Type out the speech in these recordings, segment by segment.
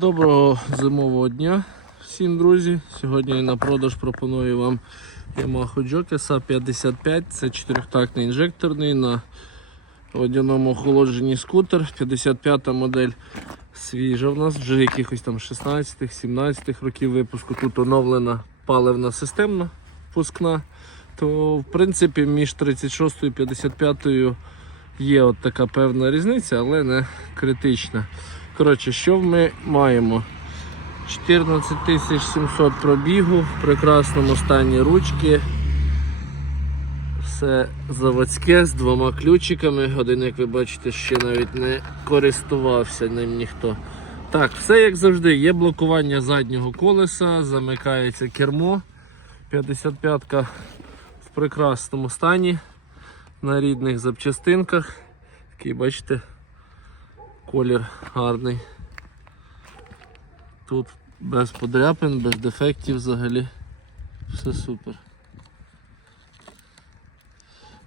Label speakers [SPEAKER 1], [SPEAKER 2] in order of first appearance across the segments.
[SPEAKER 1] Доброго зимового дня всім друзі. Сьогодні на продаж пропоную вам Yamaha Jokesa 55. Це чотирьохтактний інжекторний на водяному охолодженні скутер. 55 модель свіжа. У нас вже якихось там 16-17 років випуску. Тут оновлена паливна системна впускна. То в принципі між 36 і 55 є от така певна різниця, але не критична. Коротше, що ми маємо? 14 700 пробігу, в прекрасному стані ручки. Все заводське з двома ключиками. Один, як ви бачите, ще навіть не користувався ним ніхто. Так, все як завжди, є блокування заднього колеса, замикається кермо. 55-ка в прекрасному стані на рідних запчастинках. Такий, бачите, колір гарний. Тут без подряпин, без дефектів взагалі. Все супер.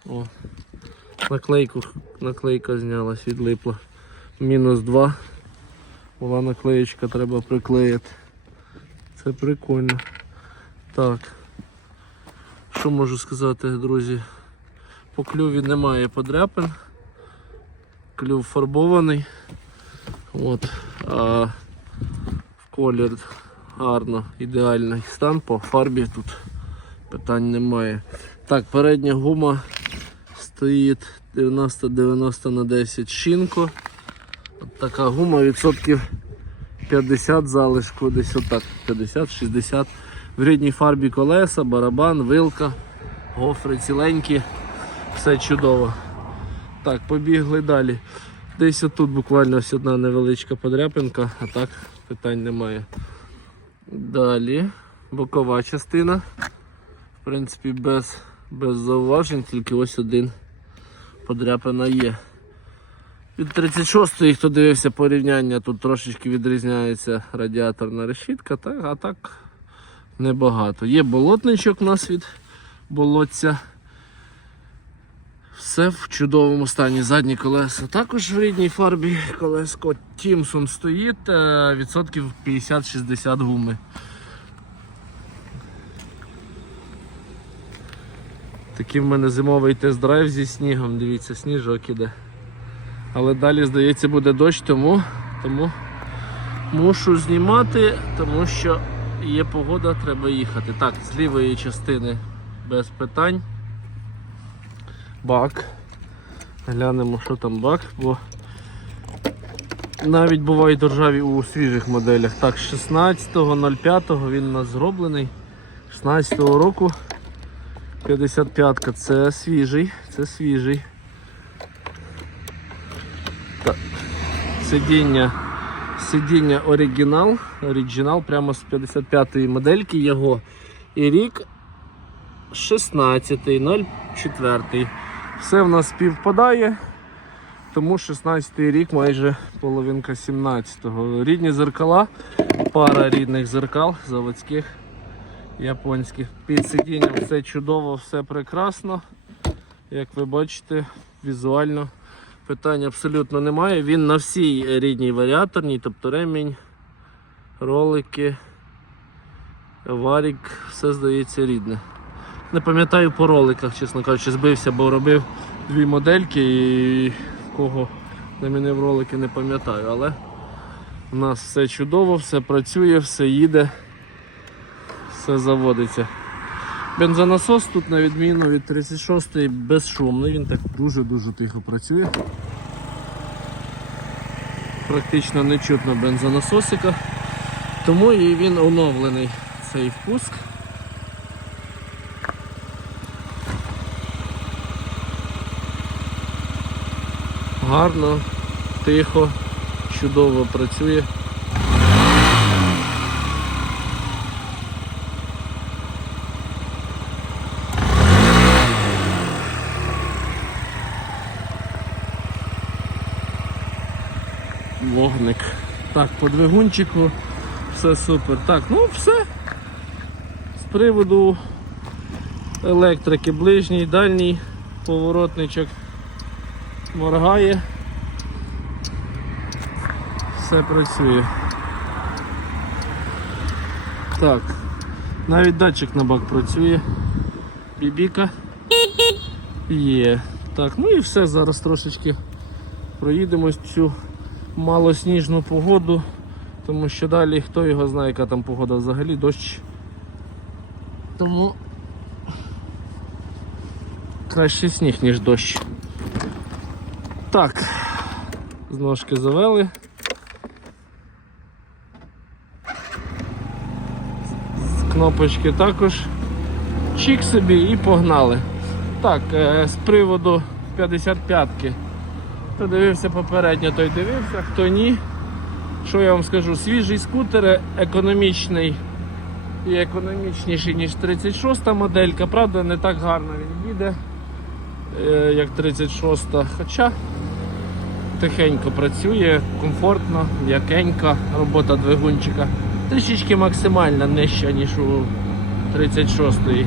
[SPEAKER 1] О, наклейку, наклейка знялась, відлипла. Мінус 2. Була наклеєчка, треба приклеїти. Це прикольно. Так. Що можу сказати, друзі? По клюві немає подряпин. Клюв фарбований. От. А в колір гарно, ідеальний стан по фарбі тут питань немає. Так, передня гума стоїть 90-90 на 10 шинко. От така гума відсотків 50 залишку, десь отак, 50-60. В рідній фарбі колеса, барабан, вилка, гофри ціленькі, все чудово. Так, побігли далі. Десь отут буквально ось одна невеличка подряпинка, а так питань немає. Далі бокова частина. В принципі, без, без зауважень, тільки ось один подряпина є. Від 36-ї, хто дивився порівняння, тут трошечки відрізняється радіаторна решітка, так, а так небагато. Є болотничок у нас від болотця. Все в чудовому стані. Задні колеса також в рідній фарбі. Колеско Тімсон стоїть, е, відсотків 50-60 гуми. Такий в мене зимовий тест-драйв зі снігом. Дивіться, сніжок іде. Але далі, здається, буде дощ, тому, тому мушу знімати, тому що є погода, треба їхати. Так, з лівої частини без питань. Бак. Глянемо, що там бак, бо навіть бувають ржаві у свіжих моделях. Так, 16.05 він у нас зроблений. 16-го року 55-ка це свіжий, це свіжий. Так. Сидіння. Сидіння оригінал. Оригінал прямо з 55-ї модельки його. І рік 16.04. Все в нас співпадає. Тому 16-й рік майже половинка 17-го. Рідні зеркала, пара рідних зеркал, заводських, японських. Під сидінням все чудово, все прекрасно. Як ви бачите, візуально питань абсолютно немає. Він на всій рідній варіаторній, тобто ремінь, ролики, варік, все здається рідне. Не пам'ятаю по роликах, чесно кажучи, збився, бо робив дві модельки і кого замінив ролики, не пам'ятаю, але у нас все чудово, все працює, все їде, все заводиться. Бензонасос тут, на відміну від 36-ї, безшумний, він так дуже-дуже тихо працює. Практично не чутно бензонасосика, тому і він оновлений цей впуск. Гарно, тихо, чудово працює. Вогник. Так, по двигунчику все супер. Так, ну все. З приводу електрики ближній, дальній поворотничок моргає. Все працює. Так, навіть датчик на бак працює. Бібіка. Є. Так, ну і все, зараз трошечки проїдемось цю малосніжну погоду, тому що далі хто його знає, яка там погода взагалі, дощ. Тому краще сніг, ніж дощ. Так, з ножки завели. З кнопочки також. Чик собі і погнали. Так, е, з приводу 55-ки. Хто дивився попередньо, той дивився, хто ні. Що я вам скажу? Свіжий скутер, економічний і економічніший, ніж 36-та моделька. Правда, не так гарно він їде, е, як 36, хоча тихенько працює, комфортно, м'якенька робота двигунчика. Трішечки максимально нижча, ніж у 36-ї.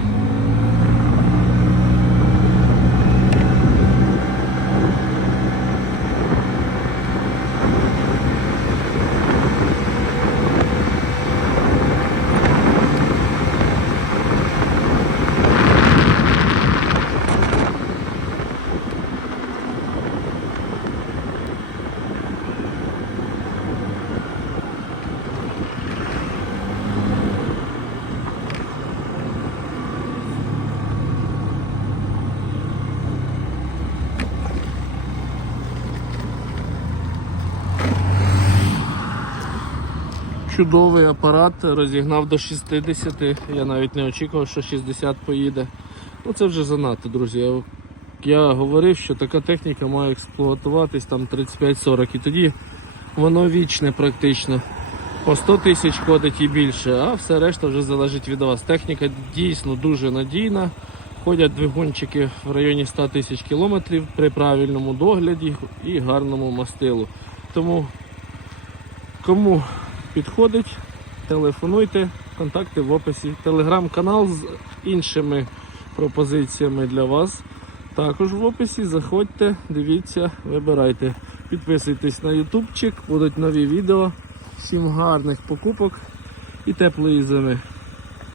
[SPEAKER 1] Чудовий апарат, розігнав до 60. Я навіть не очікував, що 60 поїде. Ну це вже занадто, друзі. Я, я говорив, що така техніка має експлуатуватись там 35-40 і тоді воно вічне практично. По 100 тисяч ходить і більше, а все решта вже залежить від вас. Техніка дійсно дуже надійна. Ходять двигунчики в районі 100 тисяч кілометрів при правильному догляді і гарному мастилу. Тому кому підходить, телефонуйте, контакти в описі. Телеграм-канал з іншими пропозиціями для вас. Також в описі заходьте, дивіться, вибирайте. Підписуйтесь на ютубчик, будуть нові відео. Всім гарних покупок і теплої зими.